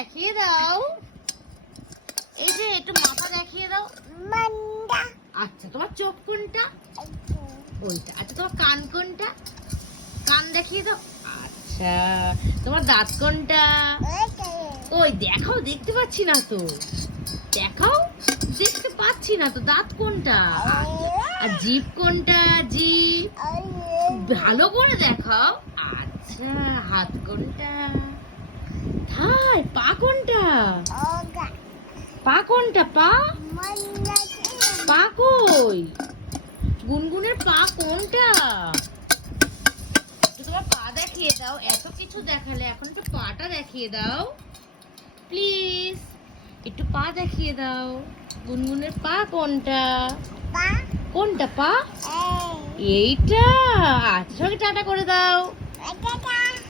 দেখিয়ে দাও। এই যে একটু মাথা দেখিয়ে দাও। আচ্ছা তোমার চোখ কোনটা? ওইটা। আচ্ছা তোমার কান কোনটা? কান দেখিয়ে দাও। আচ্ছা তোমার দাঁত কোনটা? ওই দেখাও, দেখতে পাচ্ছি না তো। দেখাও, দেখতে পাচ্ছি না তো। দাঁত কোনটা? আর জিভ কোনটা? জিভ ভালো করে দেখাও। আচ্ছা হাত কোনটা? হাই পা কোনটা? পা কোনটা? পা পা কই? গুনগুনের পা কোনটা? তোমার পা দেখিয়ে দাও। এত কিছু দেখালে এখন একটু পাটা দেখিয়ে দাও প্লিজ। একটু পা দেখিয়ে দাও। গুনগুনের পা কোনটা? কোনটা পা? এইটা। আচ্ছা সবাইকে টাটা করে দাও।